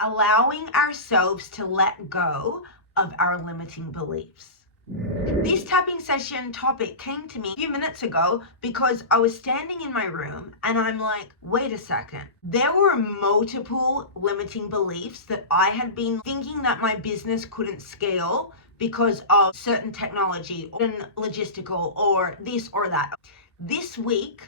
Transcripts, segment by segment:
allowing ourselves to let go of our limiting beliefs. This tapping session topic came to me a few minutes ago because I was standing in my room and I'm like, wait a second. There were multiple limiting beliefs that I had been thinking that my business couldn't scale because of certain technology or logistical or this or that. This week,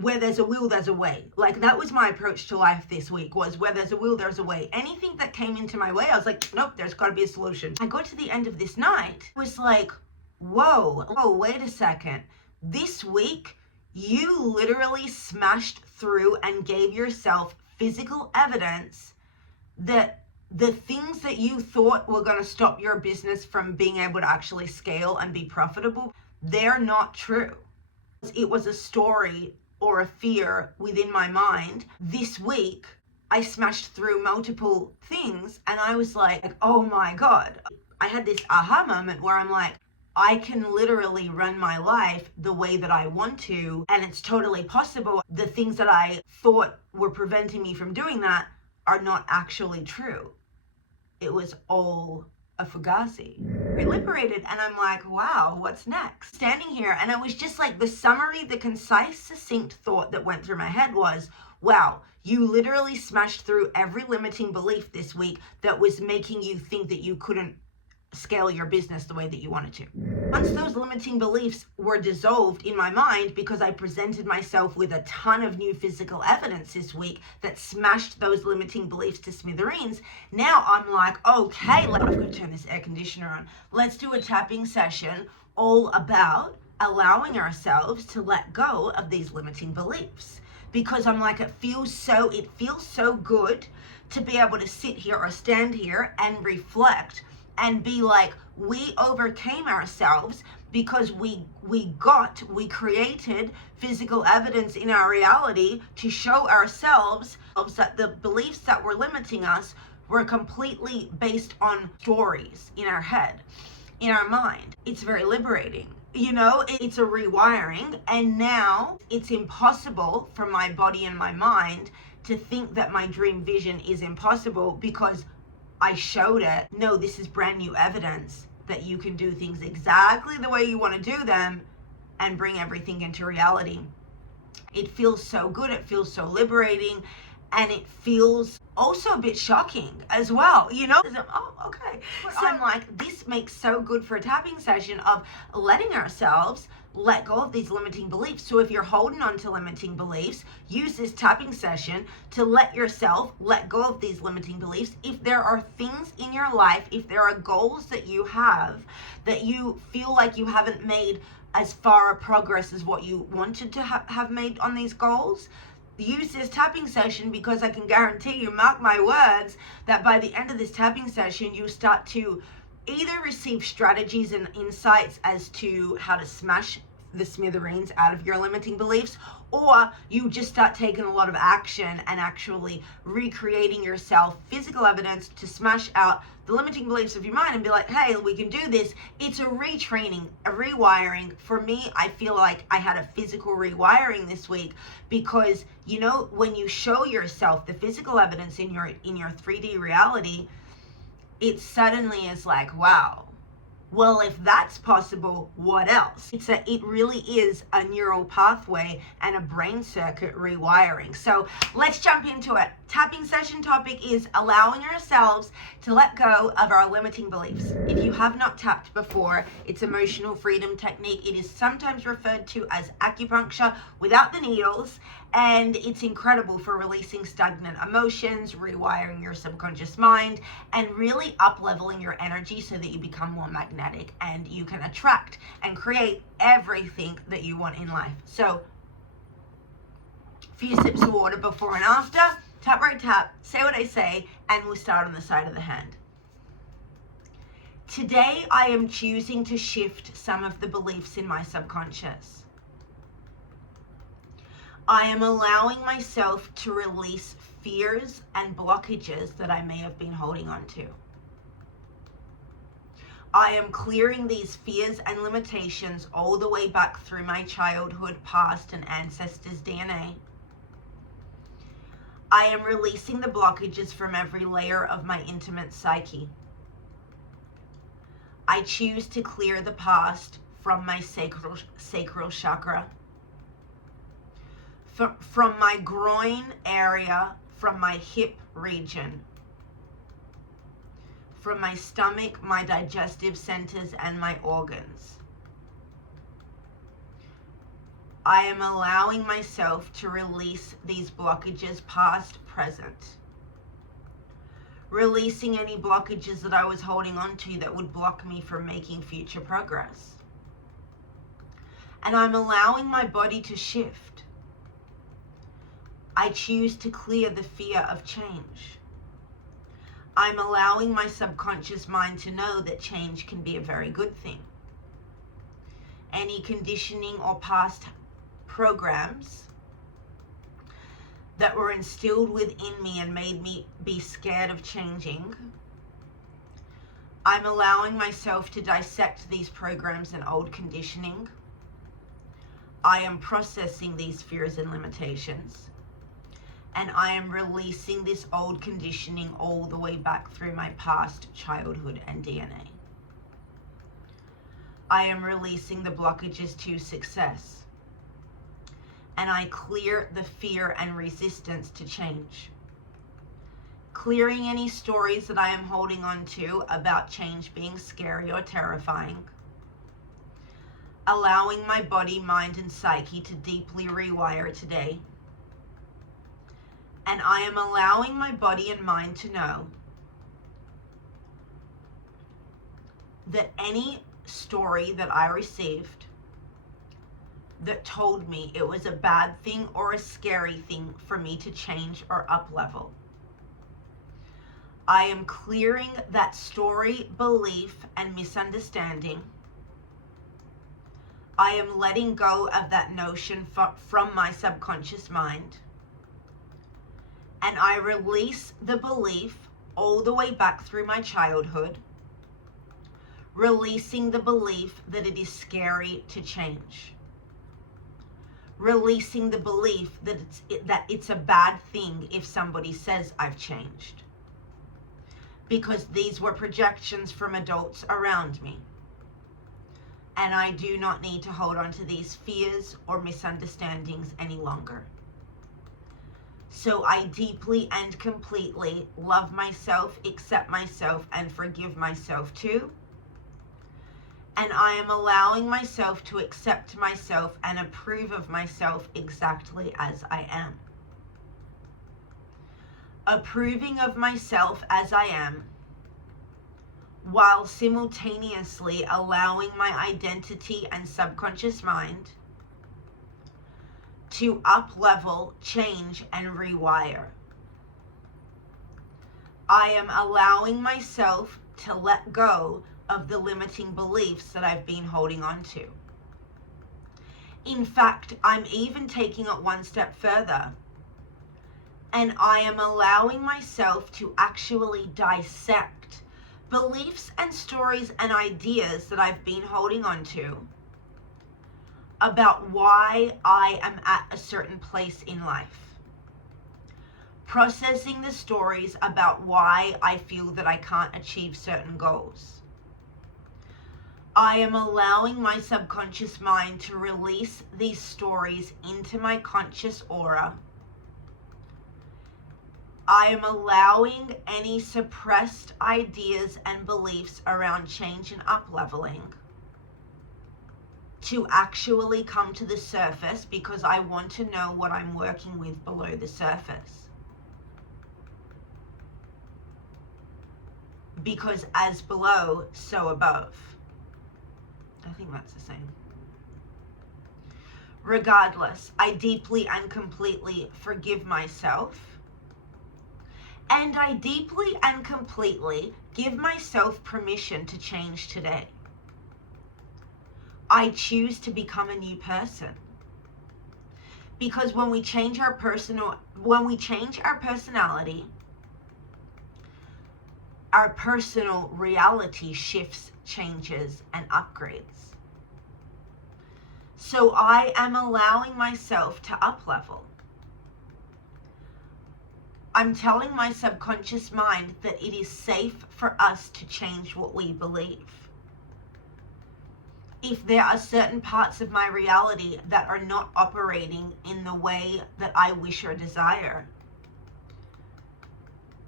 where there's a will, there's a way. Like, that was my approach to life this week, was where there's a will, there's a way. Anything that came into my way, I was like, nope, there's got to be a solution. I got to the end of this night, was like, whoa, wait a second. This week, you literally smashed through and gave yourself physical evidence that the things that you thought were going to stop your business from being able to actually scale and be profitable, they're not true. It was a story or a fear within my mind. This week, I smashed through multiple things and I was like, oh my God. I had this aha moment where I'm like, I can literally run my life the way that I want to, and it's totally possible. The things that I thought were preventing me from doing that are not actually true. It was all a fugazi. Liberated, and I'm like, wow, what's next? Standing here, and it was just like the summary, the concise, succinct thought that went through my head was, wow, you literally smashed through every limiting belief this week that was making you think that you couldn't scale your business the way that you wanted to. Once those limiting beliefs were dissolved in my mind, because I presented myself with a ton of new physical evidence this week that smashed those limiting beliefs to smithereens, now I'm like, okay, I've got to turn this air conditioner on. Let's do a tapping session all about allowing ourselves to let go of these limiting beliefs. Because I'm like, it feels so good to be able to sit here or stand here and reflect and be like, we overcame ourselves because we created physical evidence in our reality to show ourselves that the beliefs that were limiting us were completely based on stories in our head, in our mind. It's very liberating. You know, it's a rewiring, and now it's impossible for my body and my mind to think that my dream vision is impossible, because I showed it. No, this is brand new evidence that you can do things exactly the way you want to do them and bring everything into reality. It feels so good. It feels so liberating. And it feels also a bit shocking as well, you know? Oh, okay. So I'm like, this makes so good for a tapping session of letting ourselves let go of these limiting beliefs. So if you're holding on to limiting beliefs, use this tapping session to let yourself let go of these limiting beliefs. If there are things in your life, if there are goals that you have that you feel like you haven't made as far a progress as what you wanted to have made on these goals, use this tapping session, because I can guarantee you, mark my words, that by the end of this tapping session, you start to either receive strategies and insights as to how to smash the smithereens out of your limiting beliefs, or you just start taking a lot of action and actually recreating yourself physical evidence to smash out the limiting beliefs of your mind and be like, hey, we can do this. It's a retraining, a rewiring. For me, I feel like I had a physical rewiring this week, because, you know, when you show yourself the physical evidence in your 3D reality, it suddenly is like, wow, well, if that's possible, what else? It really is a neural pathway and a brain circuit rewiring. So let's jump into it. Tapping session topic is allowing ourselves to let go of our limiting beliefs. If you have not tapped before, it's emotional freedom technique. It is sometimes referred to as acupuncture without the needles, and it's incredible for releasing stagnant emotions, rewiring your subconscious mind, and really up-leveling your energy so that you become more magnetic and you can attract and create everything that you want in life. So, a few sips of water before and after. Tap, right, tap, say what I say, and we'll start on the side of the hand. Today, I am choosing to shift some of the beliefs in my subconscious. I am allowing myself to release fears and blockages that I may have been holding on to. I am clearing these fears and limitations all the way back through my childhood, past, and ancestors' DNA. I am releasing the blockages from every layer of my intimate psyche. I choose to clear the past from my sacral chakra, from my groin area, from my hip region, from my stomach, my digestive centers, and my organs. I am allowing myself to release these blockages, past, present. Releasing any blockages that I was holding on to that would block me from making future progress. And I'm allowing my body to shift. I choose to clear the fear of change. I'm allowing my subconscious mind to know that change can be a very good thing. Any conditioning or past programs that were instilled within me and made me be scared of changing, I'm allowing myself to dissect these programs and old conditioning. I am processing these fears and limitations, and I am releasing this old conditioning all the way back through my past childhood and DNA. I am releasing the blockages to success. And I clear the fear and resistance to change. Clearing any stories that I am holding on to about change being scary or terrifying. Allowing my body, mind, and psyche to deeply rewire today. And I am allowing my body and mind to know that any story that I received that told me it was a bad thing or a scary thing for me to change or up level, I am clearing that story, belief, and misunderstanding. I am letting go of that notion from my subconscious mind. And I release the belief all the way back through my childhood, releasing the belief that it is scary to change. Releasing the belief that it's a bad thing if somebody says I've changed. Because these were projections from adults around me. And I do not need to hold on to these fears or misunderstandings any longer. So I deeply and completely love myself, accept myself, and forgive myself too. And I am allowing myself to accept myself and approve of myself exactly as I am. Approving of myself as I am, while simultaneously allowing my identity and subconscious mind to up-level, change, and rewire. I am allowing myself to let go of the limiting beliefs that I've been holding on to. In fact, I'm even taking it one step further. And I am allowing myself to actually dissect beliefs and stories and ideas that I've been holding on to about why I am at a certain place in life. Processing the stories about why I feel that I can't achieve certain goals. I am allowing my subconscious mind to release these stories into my conscious aura. I am allowing any suppressed ideas and beliefs around change and up-leveling to actually come to the surface, because I want to know what I'm working with below the surface. Because as below, so above. I think that's the same. Regardless, I deeply and completely forgive myself. And I deeply and completely give myself permission to change today. I choose to become a new person. Because when we change our personality, our personal reality shifts, changes, and upgrades. So I am allowing myself to up-level. I'm telling my subconscious mind that it is safe for us to change what we believe. If there are certain parts of my reality that are not operating in the way that I wish or desire,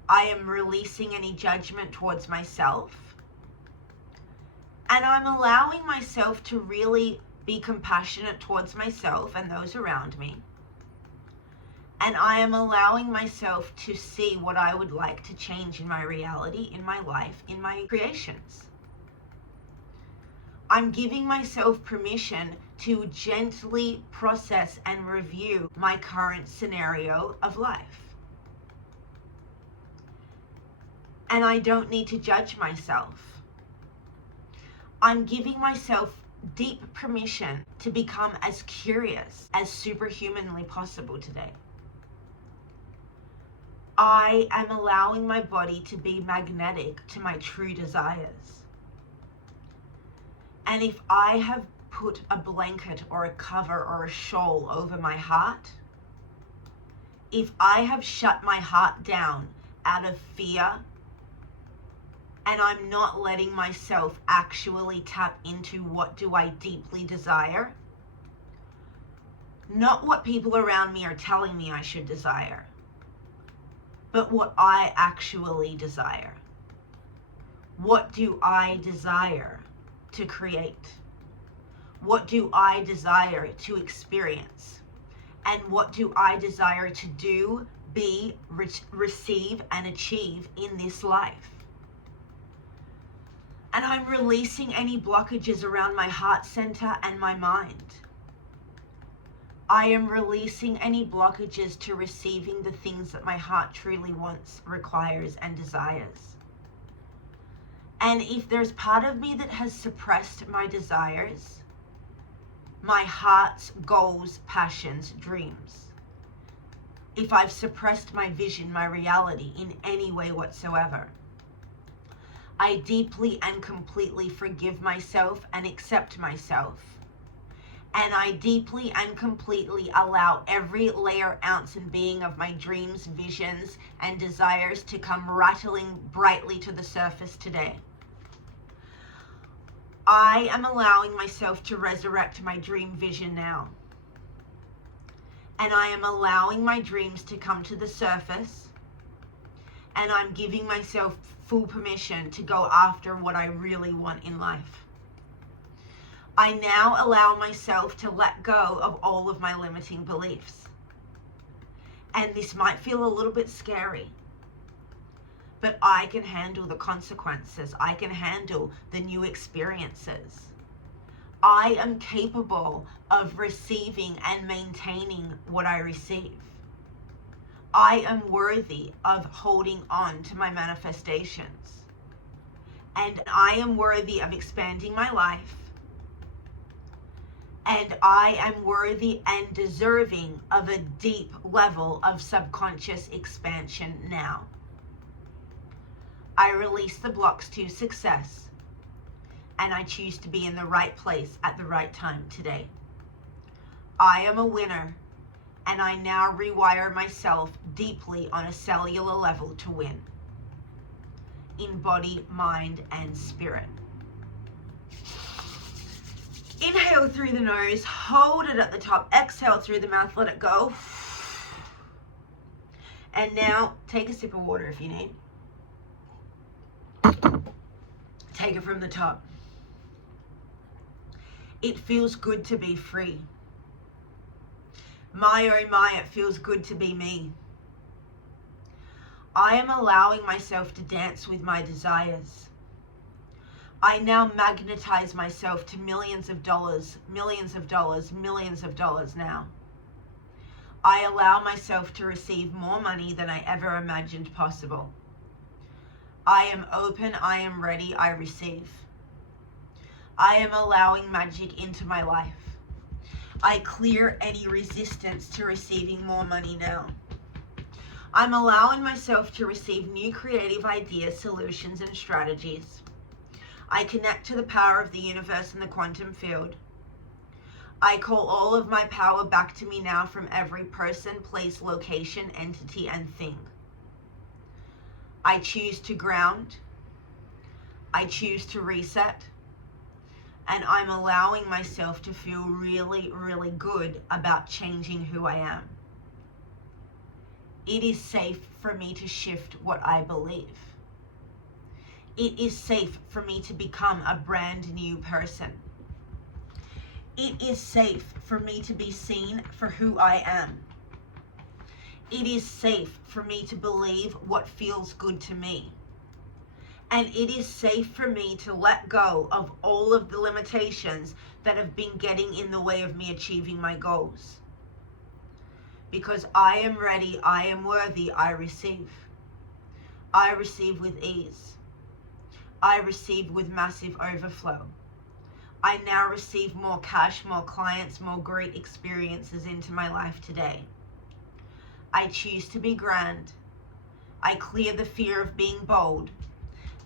I am releasing any judgment towards myself. And I'm allowing myself to really be compassionate towards myself and those around me. And I am allowing myself to see what I would like to change in my reality, in my life, in my creations. I'm giving myself permission to gently process and review my current scenario of life. And I don't need to judge myself. I'm giving myself deep permission to become as curious as superhumanly possible today. I am allowing my body to be magnetic to my true desires. And if I have put a blanket or a cover or a shawl over my heart, if I have shut my heart down out of fear, and I'm not letting myself actually tap into what do I deeply desire, not what people around me are telling me I should desire, but what I actually desire. What do I desire to create? What do I desire to experience? And what do I desire to do, be, receive, and achieve in this life? And I'm releasing any blockages around my heart center and my mind. I am releasing any blockages to receiving the things that my heart truly wants, requires, and desires. And if there's part of me that has suppressed my desires, my heart's goals, passions, dreams, if I've suppressed my vision, my reality in any way whatsoever, I deeply and completely forgive myself and accept myself. And I deeply and completely allow every layer, ounce, and being of my dreams, visions, and desires to come rattling brightly to the surface today. I am allowing myself to resurrect my dream vision now. And I am allowing my dreams to come to the surface. And I'm giving myself full permission to go after what I really want in life. I now allow myself to let go of all of my limiting beliefs. And this might feel a little bit scary, but I can handle the consequences. I can handle the new experiences. I am capable of receiving and maintaining what I receive. I am worthy of holding on to my manifestations. And I am worthy of expanding my life. And I am worthy and deserving of a deep level of subconscious expansion now. I release the blocks to success, and I choose to be in the right place at the right time today. I am a winner, and I now rewire myself deeply on a cellular level to win, in body, mind, and spirit. Inhale through the nose, hold it at the top, exhale through the mouth, let it go. And now take a sip of water if you need. Take it from the top. It feels good to be free. My oh my, it feels good to be me. I am allowing myself to dance with my desires. I now magnetize myself to millions of dollars, millions of dollars, millions of dollars now. I allow myself to receive more money than I ever imagined possible. I am open, I am ready, I receive. I am allowing magic into my life. I clear any resistance to receiving more money now. I'm allowing myself to receive new creative ideas, solutions, and strategies. I connect to the power of the universe and the quantum field. I call all of my power back to me now from every person, place, location, entity, and thing. I choose to ground. I choose to reset. And I'm allowing myself to feel really, really good about changing who I am. It is safe for me to shift what I believe. It is safe for me to become a brand new person. It is safe for me to be seen for who I am. It is safe for me to believe what feels good to me. And it is safe for me to let go of all of the limitations that have been getting in the way of me achieving my goals. Because I am ready, I am worthy, I receive. I receive with ease. I receive with massive overflow. I now receive more cash, more clients, more great experiences into my life today. I choose to be grand. I clear the fear of being bold.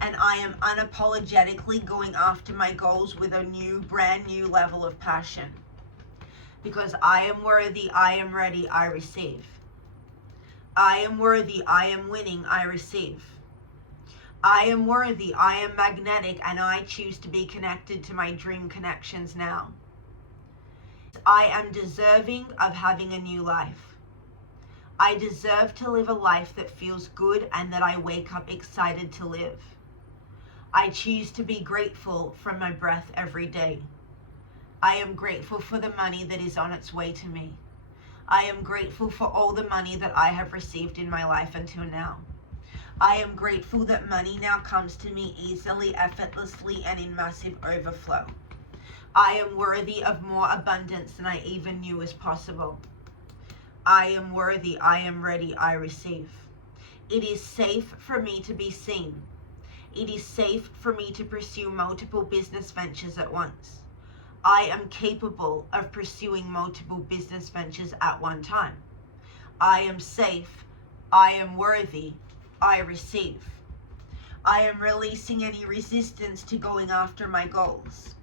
And I am unapologetically going after my goals with a new, brand new level of passion. Because I am worthy, I am ready, I receive. I am worthy, I am winning, I receive. I am worthy, I am magnetic, and I choose to be connected to my dream connections now. I am deserving of having a new life. I deserve to live a life that feels good and that I wake up excited to live. I choose to be grateful for my breath every day. I am grateful for the money that is on its way to me. I am grateful for all the money that I have received in my life until now. I am grateful that money now comes to me easily, effortlessly, and in massive overflow. I am worthy of more abundance than I even knew was possible. I am worthy, I am ready, I receive. It is safe for me to be seen. It is safe for me to pursue multiple business ventures at once. I am capable of pursuing multiple business ventures at one time. I am safe. I am worthy. I receive. I am releasing any resistance to going after my goals.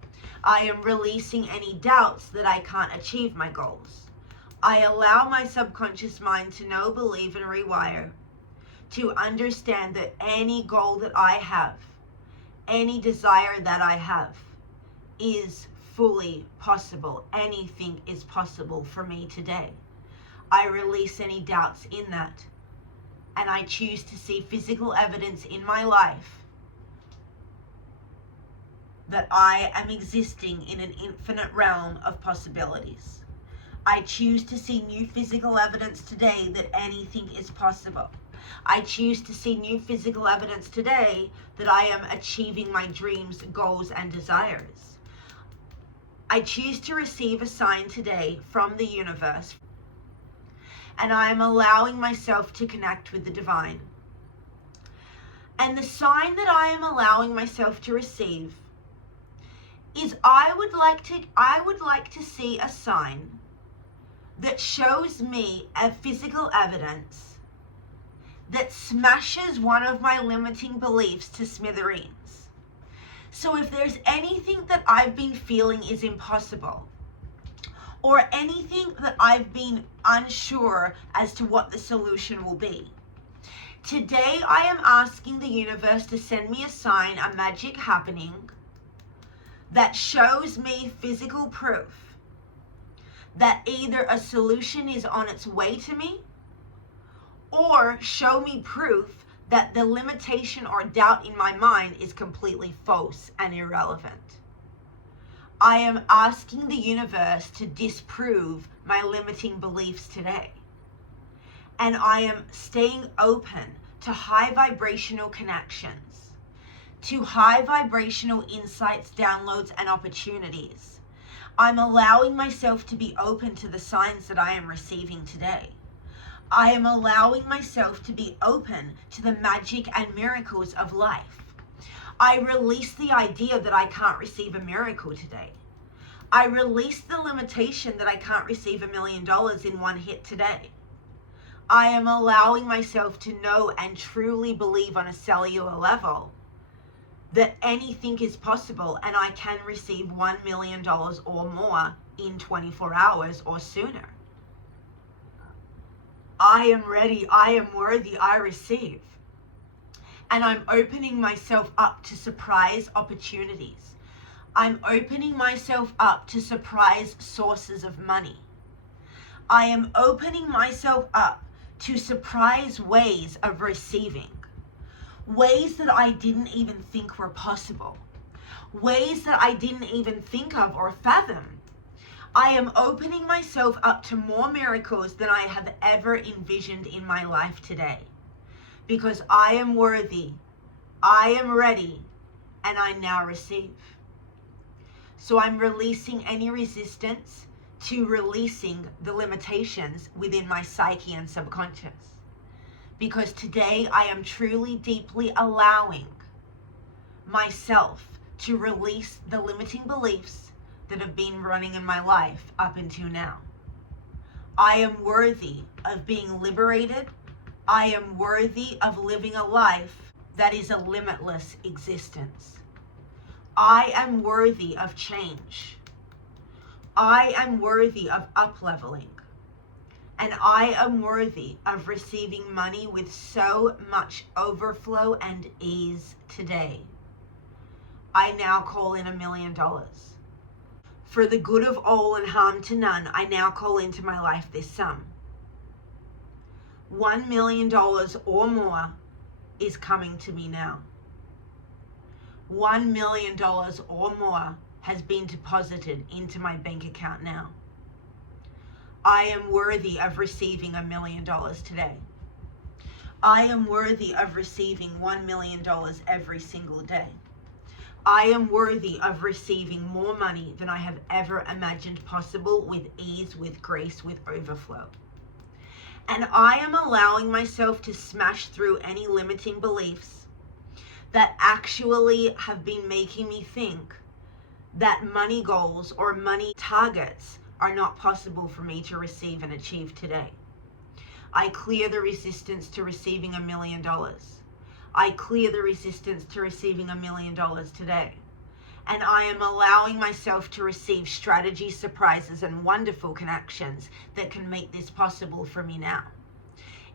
I am releasing any doubts that I can't achieve my goals. I allow my subconscious mind to know, believe, and rewire, to understand that any goal that I have, any desire that I have, is fully possible. Anything is possible for me today. I release any doubts in that, and I choose to see physical evidence in my life that I am existing in an infinite realm of possibilities. I choose to see new physical evidence today that anything is possible. I choose to see new physical evidence today that I am achieving my dreams, goals, and desires. I choose to receive a sign today from the universe, and I am allowing myself to connect with the divine. And the sign that I am allowing myself to receive is I would like to see a sign that shows me a physical evidence that smashes one of my limiting beliefs to smithereens. So if there's anything that I've been feeling is impossible, or anything that I've been unsure as to what the solution will be, today I am asking the universe to send me a sign, a magic happening, that shows me physical proof that either a solution is on its way to me, or show me proof that the limitation or doubt in my mind is completely false and irrelevant. I am asking the universe to disprove my limiting beliefs today. And I am staying open to high vibrational connections, to high vibrational insights, downloads, and opportunities. I'm allowing myself to be open to the signs that I am receiving today. I am allowing myself to be open to the magic and miracles of life. I release the idea that I can't receive a miracle today. I release the limitation that I can't receive $1 million in one hit today. I am allowing myself to know and truly believe on a cellular level that anything is possible and I can receive $1 million or more in 24 hours or sooner. I am ready, I am worthy, I receive. And I'm opening myself up to surprise opportunities. I'm opening myself up to surprise sources of money. I am opening myself up to surprise ways of receiving. Ways that I didn't even think were possible. Ways that I didn't even think of or fathom. I am opening myself up to more miracles than I have ever envisioned in my life today. Because I am worthy, I am ready, and I now receive. So I'm releasing any resistance to releasing the limitations within my psyche and subconscious. Because today I am truly, deeply allowing myself to release the limiting beliefs that have been running in my life up until now. I am worthy of being liberated. I am worthy of living a life that is a limitless existence. I am worthy of change. I am worthy of up-leveling. And I am worthy of receiving money with so much overflow and ease today. I now call in $1 million. For the good of all and harm to none, I now call into my life this sum. $1 million or more is coming to me now. $1 million or more has been deposited into my bank account now. I am worthy of receiving $1 million today. I am worthy of receiving $1 million every single day. I am worthy of receiving more money than I have ever imagined possible, with ease, with grace, with overflow. And I am allowing myself to smash through any limiting beliefs that actually have been making me think that money goals or money targets are not possible for me to receive and achieve today. I clear the resistance to receiving $1 million. I clear the resistance to receiving $1 million today. And I am allowing myself to receive strategies, surprises, and wonderful connections that can make this possible for me now.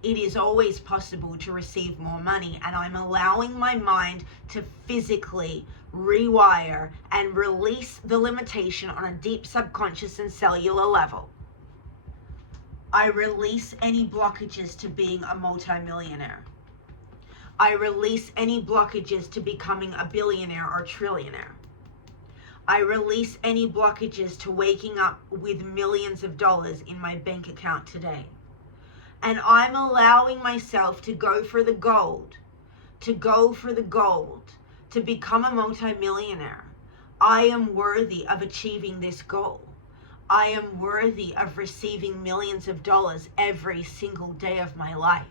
It is always possible to receive more money, and I'm allowing my mind to physically rewire and release the limitation on a deep subconscious and cellular level. I release any blockages to being a multimillionaire. I release any blockages to becoming a billionaire or trillionaire. I release any blockages to waking up with millions of dollars in my bank account today. And I'm allowing myself to go for the gold, to become a multimillionaire. I am worthy of achieving this goal. I am worthy of receiving millions of dollars every single day of my life.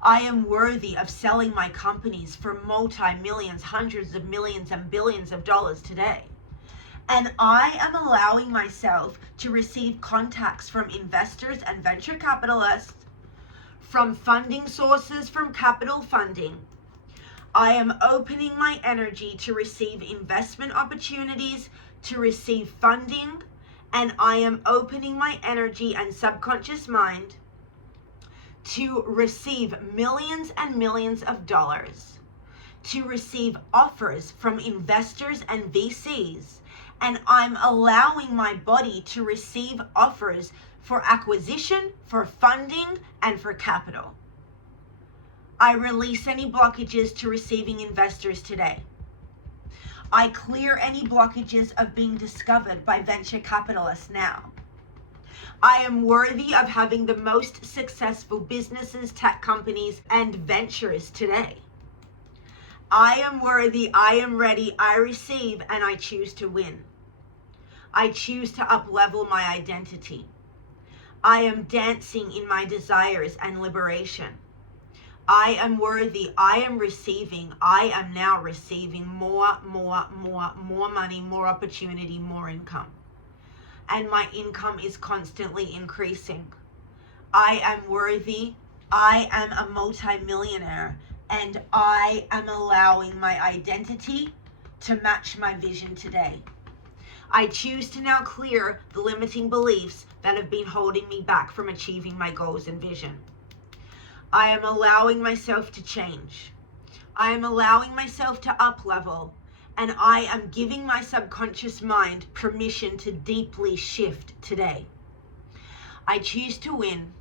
I am worthy of selling my companies for multi-millions, hundreds of millions, and billions of dollars today. And I am allowing myself to receive contacts from investors and venture capitalists, from funding sources, from capital funding. I am opening my energy to receive investment opportunities, to receive funding, and I am opening my energy and subconscious mind to receive millions and millions of dollars, to receive offers from investors and VCs, and I'm allowing my body to receive offers for acquisition, for funding, and for capital. I release any blockages to receiving investors today. I clear any blockages of being discovered by venture capitalists now. I am worthy of having the most successful businesses, tech companies, and ventures today. I am worthy, I am ready, I receive, and I choose to win. I choose to up-level my identity. I am dancing in my desires and liberation. I am worthy, I am receiving, I am now receiving more money, more opportunity, more income. And my income is constantly increasing. I am worthy, I am a multi-millionaire, and I am allowing my identity to match my vision today. I choose to now clear the limiting beliefs that have been holding me back from achieving my goals and vision. I am allowing myself to change. I am allowing myself to up level, and I am giving my subconscious mind permission to deeply shift today. I choose to win.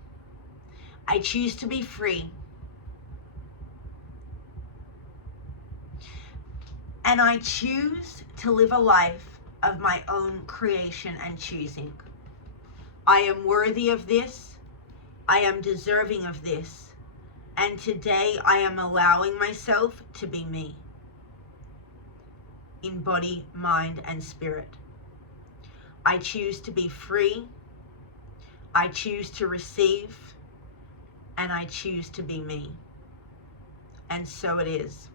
I choose to be free. And I choose to live a life of my own creation and choosing. I am worthy of this. I am deserving of this. And today I am allowing myself to be me. In body, mind, and spirit. I choose to be free. I choose to receive. And I choose to be me. And so it is.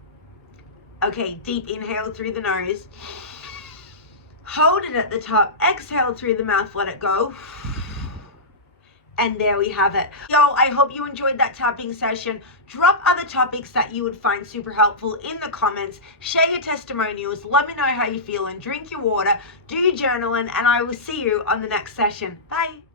Okay, deep inhale through the nose. Hold it at the top. Exhale through the mouth. Let it go. And there we have it. Yo, I hope you enjoyed that tapping session. Drop other topics that you would find super helpful in the comments. Share your testimonials. Let me know how you feel and drink your water. Do your journaling, and I will see you on the next session. Bye.